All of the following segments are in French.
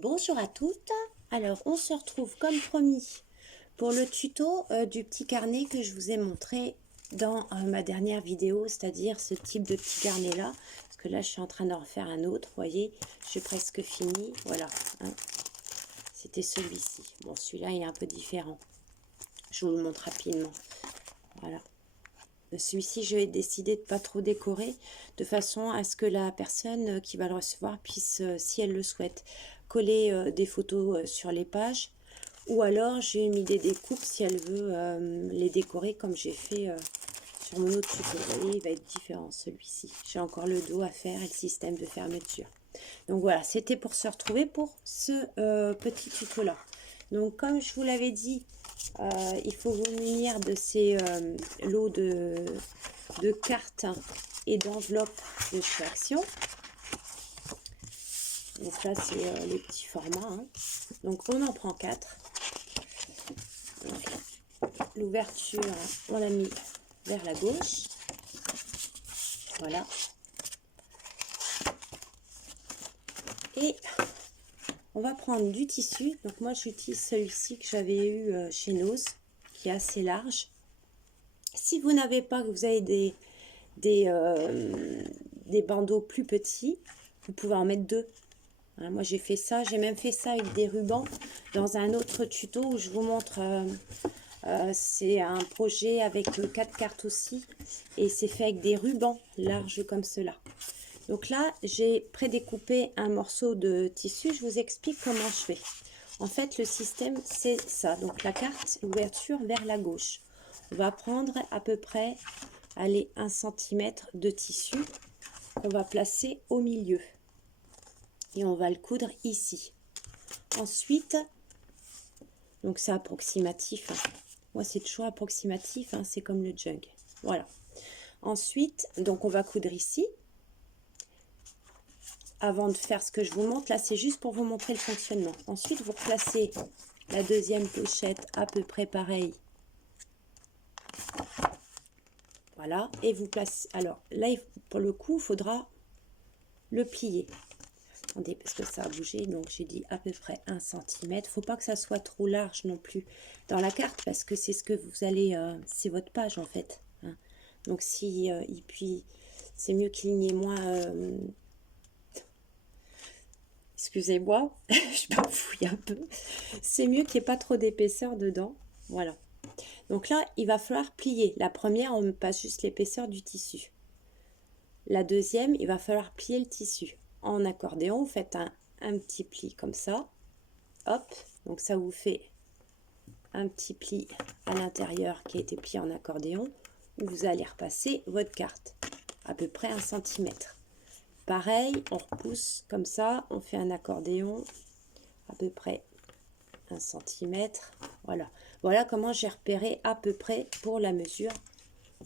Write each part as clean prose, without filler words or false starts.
Bonjour à toutes, alors on se retrouve comme promis pour le tuto du petit carnet que je vous ai montré dans ma dernière vidéo, c'est-à-dire ce type de petit carnet là, parce que là je suis en train d'en refaire un autre, vous voyez, j'ai presque fini, voilà, hein. C'était celui-ci, bon celui-là est un peu différent, je vous le montre rapidement, voilà. Celui-ci, je vais décider de pas trop décorer, de façon à ce que la personne qui va le recevoir puisse, si elle le souhaite, coller des photos sur les pages. Ou alors, j'ai mis des découpes si elle veut les décorer comme j'ai fait sur mon autre tuto. Vous voyez, il va être différent celui-ci. J'ai encore le dos à faire et le système de fermeture. Donc voilà, c'était pour se retrouver pour ce petit tuto-là. Donc comme je vous l'avais dit, il faut vous munir de ces lots de cartes et d'enveloppes de chez Action. Donc ça c'est les petits formats, hein. Donc on en prend 4. L'ouverture, on l'a mis vers la gauche. Voilà. Et on va prendre du tissu. Donc moi j'utilise celui-ci que j'avais eu chez Nose, qui est assez large. Si vous n'avez pas, que vous avez des bandeaux plus petits, vous pouvez en mettre 2. Hein, moi j'ai fait ça, j'ai même fait ça avec des rubans dans un autre tuto où je vous montre, c'est un projet avec 4 cartes aussi, et c'est fait avec des rubans larges comme cela. Donc là j'ai prédécoupé un morceau de tissu, je vous explique comment je fais. En fait le système c'est ça, donc la carte, l'ouverture vers la gauche. On va prendre à peu près, allez, 1 cm de tissu qu'on va placer au milieu. Et on va le coudre ici. Ensuite, donc c'est approximatif, hein. Moi c'est toujours approximatif, hein, c'est comme le jug. Voilà. Ensuite, donc on va coudre ici. Avant de faire ce que je vous montre, là c'est juste pour vous montrer le fonctionnement. Ensuite, vous replacez la deuxième pochette à peu près pareil. Voilà, et vous placez. Alors là, pour le coup, il faudra le plier. Attendez, parce que ça a bougé, donc j'ai dit à peu près 1 cm. Il ne faut pas que ça soit trop large non plus dans la carte, parce que c'est ce que vous allez. C'est votre page en fait, hein. Donc si et puis c'est mieux qu'il n'y ait moins. Excusez-moi, je bafouille un peu. C'est mieux qu'il n'y ait pas trop d'épaisseur dedans. Voilà. Donc là, il va falloir plier. La première, on passe juste l'épaisseur du tissu. La deuxième, il va falloir plier le tissu. En accordéon, vous faites un petit pli comme ça. Hop, donc ça vous fait un petit pli à l'intérieur qui a été plié en accordéon, où vous allez repasser votre carte, à peu près 1 cm. Pareil, on repousse comme ça, on fait un accordéon, à peu près 1 cm. Voilà. Voilà comment j'ai repéré à peu près pour la mesure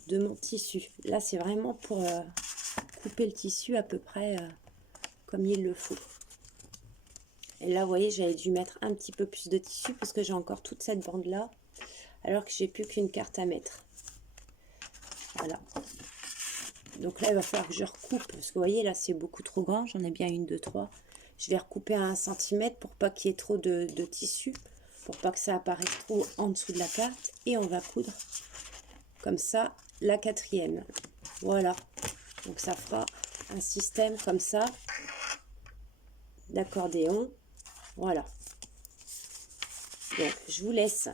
de mon tissu. Là, c'est vraiment pour couper le tissu à peu près comme il le faut. Et là, vous voyez, j'avais dû mettre un petit peu plus de tissu parce que j'ai encore toute cette bande là, alors que j'ai plus qu'une carte à mettre. Voilà. Donc là, il va falloir que je recoupe, parce que vous voyez, là, c'est beaucoup trop grand. J'en ai bien 1, 2, 3. Je vais recouper à 1 cm pour pas qu'il y ait trop de tissu, pour pas que ça apparaisse trop en dessous de la carte. Et on va coudre comme ça la quatrième. Voilà. Donc ça fera un système comme ça d'accordéon. Voilà. Donc je vous laisse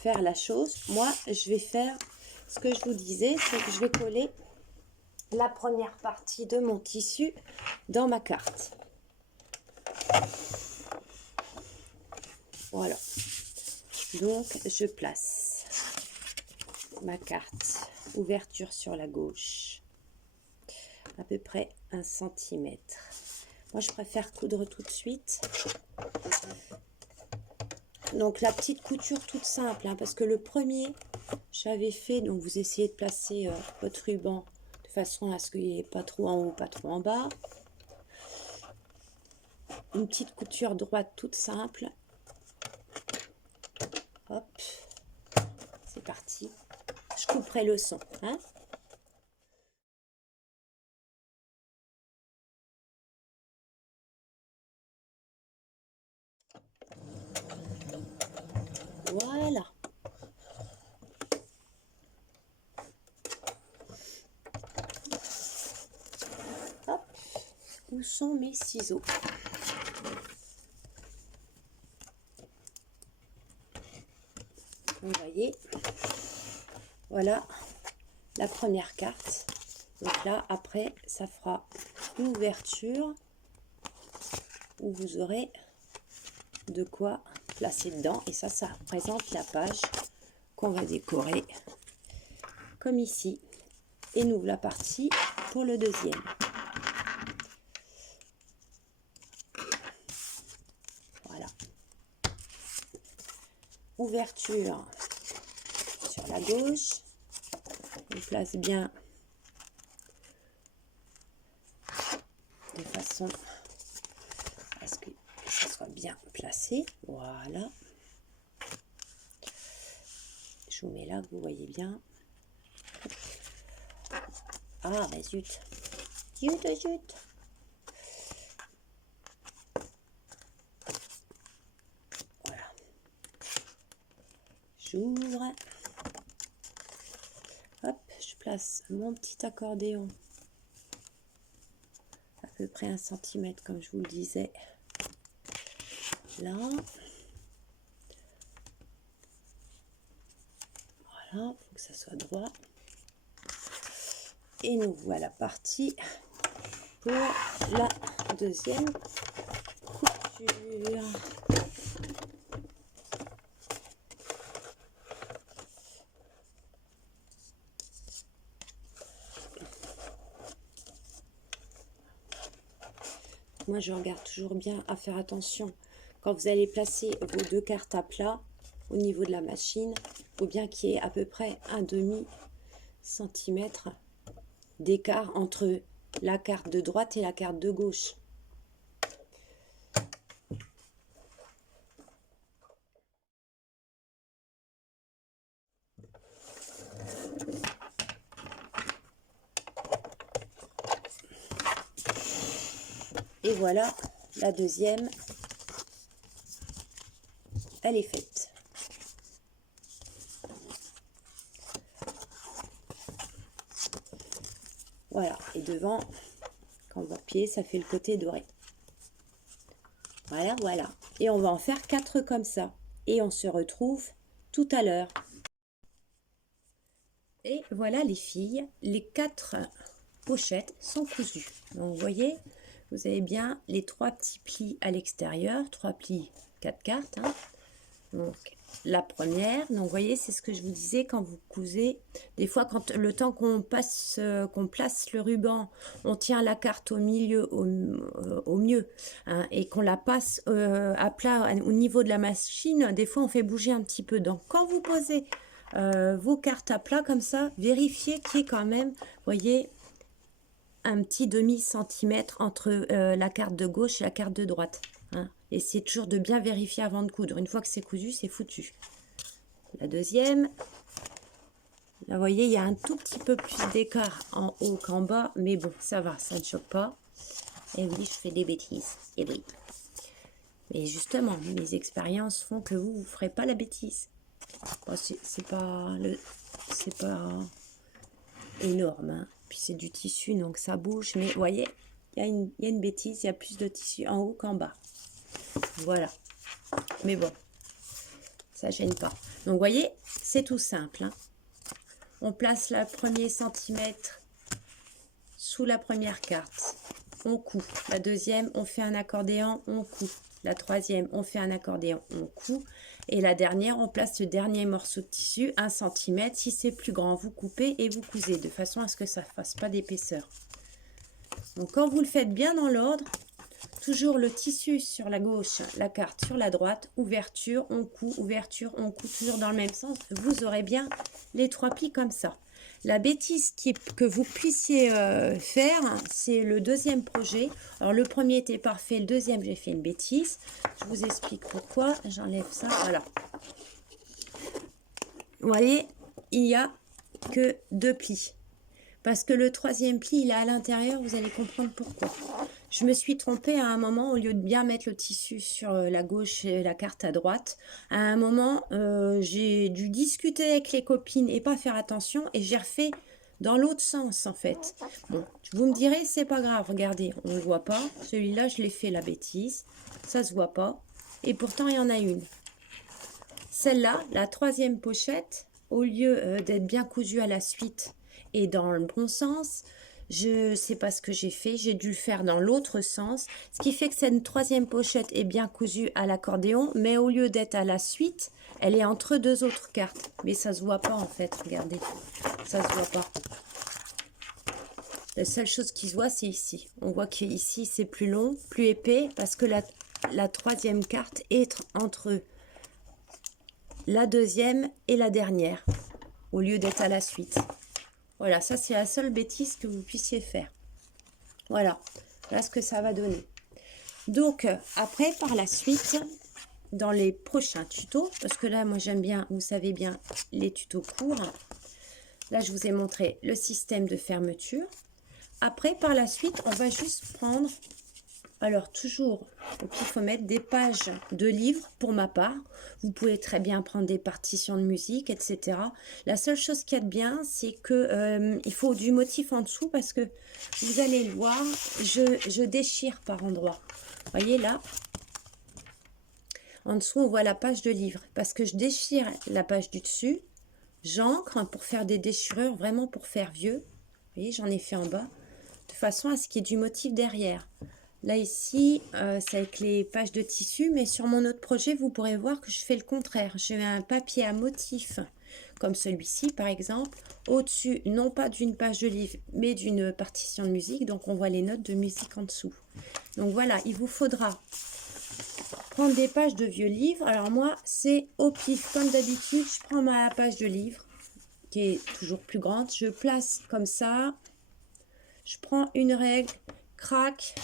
faire la chose. Moi, je vais faire ce que je vous disais, c'est que je vais coller la première partie de mon tissu dans ma carte. Voilà. Donc je place ma carte ouverture sur la gauche, à peu près 1 cm. Moi je préfère coudre tout de suite. Donc la petite couture toute simple, hein, parce que le premier j'avais fait, donc vous essayez de placer votre ruban de façon à ce qu'il n'y ait pas trop en haut, pas trop en bas. Une petite couture droite toute simple. Hop, c'est parti. Je couperai le son, hein. Voilà. Hop. Où sont mes ciseaux? Vous voyez, voilà la première carte. Donc là, après, ça fera une ouverture où vous aurez de quoi placer dedans. Et ça représente la page qu'on va décorer comme ici. Et nous voilà parti pour le deuxième. Voilà. Ouverture sur la gauche. On place bien de façon à ce que ça soit bien placé. Voilà. Je vous mets là, que vous voyez bien. Ah, bah zut. Zut, zut. Voilà. J'ouvre. Hop, je place mon petit accordéon à peu près 1 cm comme je vous le disais. Là. Voilà, faut que ça soit droit. Et nous voilà partis pour la deuxième couture. Moi, je regarde toujours bien à faire attention. Quand vous allez placer vos deux cartes à plat au niveau de la machine, il faut bien qu'il y ait à peu près un demi-centimètre d'écart entre la carte de droite et la carte de gauche. Et voilà, la deuxième, elle est faite. Voilà, et devant, quand vous appuyez, ça fait le côté doré. Voilà, voilà. Et on va en faire 4 comme ça. Et on se retrouve tout à l'heure. Et voilà les filles, les 4 pochettes sont cousues. Donc vous voyez, vous avez bien les 3 petits plis à l'extérieur, 3 plis, 4 cartes. Hein. Donc la première, donc vous voyez, c'est ce que je vous disais quand vous cousez. Des fois, quand le temps qu'on place le ruban, on tient la carte au milieu, au mieux, hein, et qu'on la passe à plat au niveau de la machine, des fois on fait bouger un petit peu. Donc quand vous posez vos cartes à plat comme ça, vérifiez qu'il y ait quand même, vous voyez, un petit demi-centimètre entre la carte de gauche et la carte de droite. Hein. Essayez toujours de bien vérifier avant de coudre. Une fois que c'est cousu, c'est foutu. La deuxième, là, vous voyez, il y a un tout petit peu plus d'écart en haut qu'en bas, mais bon, ça va, ça ne choque pas. Et oui, je fais des bêtises. Et oui. Mais justement, mes expériences font que vous ne ferez pas la bêtise. Bon, c'est pas énorme, hein. Puis c'est du tissu, donc ça bouge. Mais vous voyez, il y a une bêtise, il y a plus de tissu en haut qu'en bas. Voilà. Mais bon, ça gêne pas. Donc, vous voyez, c'est tout simple. Hein. On place le premier centimètre sous la première carte. On coud. La deuxième, on fait un accordéon, on coud. La troisième, on fait un accordéon, on coud. Et la dernière, on place le dernier morceau de tissu, 1 cm. Si c'est plus grand, vous coupez et vous cousez, de façon à ce que ça ne fasse pas d'épaisseur. Donc, quand vous le faites bien dans l'ordre, toujours le tissu sur la gauche, la carte sur la droite, ouverture, on coud, ouverture, on coud, toujours dans le même sens. Vous aurez bien les 3 plis comme ça. La bêtise que vous puissiez faire, c'est le deuxième projet. Alors, le premier était parfait, le deuxième, j'ai fait une bêtise. Je vous explique pourquoi. J'enlève ça, voilà. Vous voyez, il n'y a que 2 plis. Parce que le troisième pli, il est à l'intérieur, vous allez comprendre pourquoi. Je me suis trompée à un moment, au lieu de bien mettre le tissu sur la gauche et la carte à droite. À un moment, j'ai dû discuter avec les copines et pas faire attention. Et j'ai refait dans l'autre sens, en fait. Bon, vous me direz, c'est pas grave. Regardez, on ne le voit pas. Celui-là, je l'ai fait la bêtise. Ça se voit pas. Et pourtant, il y en a une. Celle-là, la troisième pochette, au lieu d'être bien cousue à la suite et dans le bon sens, je sais pas ce que j'ai fait, j'ai dû le faire dans l'autre sens, ce qui fait que cette troisième pochette est bien cousue à l'accordéon, mais au lieu d'être à la suite, elle est entre deux autres cartes. Mais ça se voit pas en fait, regardez, ça se voit pas. La seule chose qui se voit, c'est ici. On voit qu'ici, c'est plus long, plus épais, parce que la troisième carte est entre la deuxième et la dernière, au lieu d'être à la suite. Voilà, ça c'est la seule bêtise que vous puissiez faire. Voilà, voilà ce que ça va donner. Donc, après, par la suite, dans les prochains tutos, parce que là, moi j'aime bien, vous savez bien, les tutos courts. Là, je vous ai montré le système de fermeture. Après, par la suite, on va juste prendre... Alors, toujours, il faut mettre des pages de livres pour ma part. Vous pouvez très bien prendre des partitions de musique, etc. La seule chose qu'il y a de bien, c'est que il faut du motif en dessous parce que vous allez le voir, je déchire par endroits. Vous voyez là, en dessous, on voit la page de livre parce que je déchire la page du dessus. J'encre pour faire des déchirures, vraiment pour faire vieux. Vous voyez, j'en ai fait en bas, de façon à ce qu'il y ait du motif derrière. Là, ici, c'est avec les pages de tissu, mais sur mon autre projet, vous pourrez voir que je fais le contraire. J'ai un papier à motif, comme celui-ci, par exemple, au-dessus, non pas d'une page de livre, mais d'une partition de musique. Donc, on voit les notes de musique en dessous. Donc, voilà, il vous faudra prendre des pages de vieux livres. Alors, moi, c'est au pif. Comme d'habitude, je prends ma page de livre, qui est toujours plus grande. Je place comme ça. Je prends une règle, crac,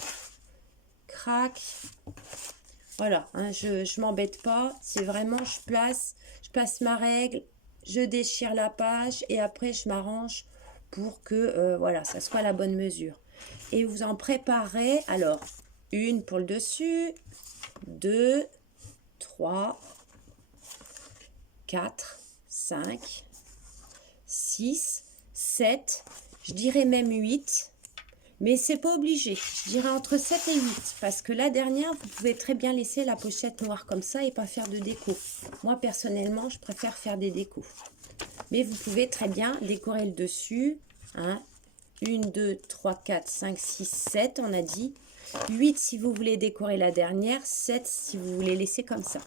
crac, voilà, hein, je m'embête pas, c'est vraiment je place ma règle, je déchire la page et après je m'arrange pour que voilà, ça soit la bonne mesure. Et vous en préparez alors une pour le dessus, 2, 3, 4, 5, 6, 7, je dirais même 8. Mais c'est pas obligé, je dirais entre 7 et 8, parce que la dernière, vous pouvez très bien laisser la pochette noire comme ça et pas faire de déco. Moi, personnellement, je préfère faire des décos. Mais vous pouvez très bien décorer le dessus. Hein. 1, 2, 3, 4, 5, 6, 7, on a dit. 8 si vous voulez décorer la dernière, 7 si vous voulez laisser comme ça.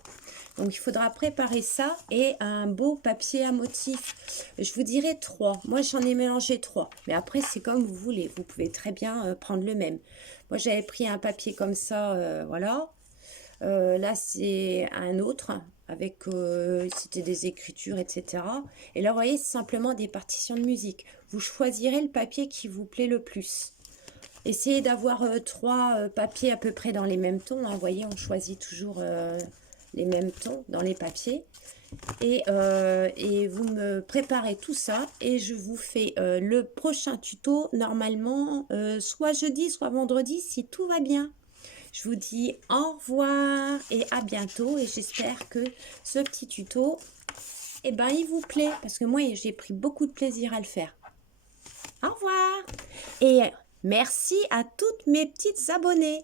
Donc, il faudra préparer ça et un beau papier à motif. Je vous dirais 3. Moi, j'en ai mélangé 3. Mais après, c'est comme vous voulez. Vous pouvez très bien prendre le même. Moi, j'avais pris un papier comme ça, voilà. Là, c'est un autre avec, c'était des écritures, etc. Et là, vous voyez, c'est simplement des partitions de musique. Vous choisirez le papier qui vous plaît le plus. Essayez d'avoir 3 papiers à peu près dans les mêmes tons. Hein. Vous voyez, on choisit toujours les mêmes tons dans les papiers. Et vous me préparez tout ça et je vous fais le prochain tuto normalement soit jeudi, soit vendredi si tout va bien. Je vous dis au revoir et à bientôt et j'espère que ce petit tuto, eh ben, il vous plaît parce que moi j'ai pris beaucoup de plaisir à le faire. Au revoir et merci à toutes mes petites abonnées.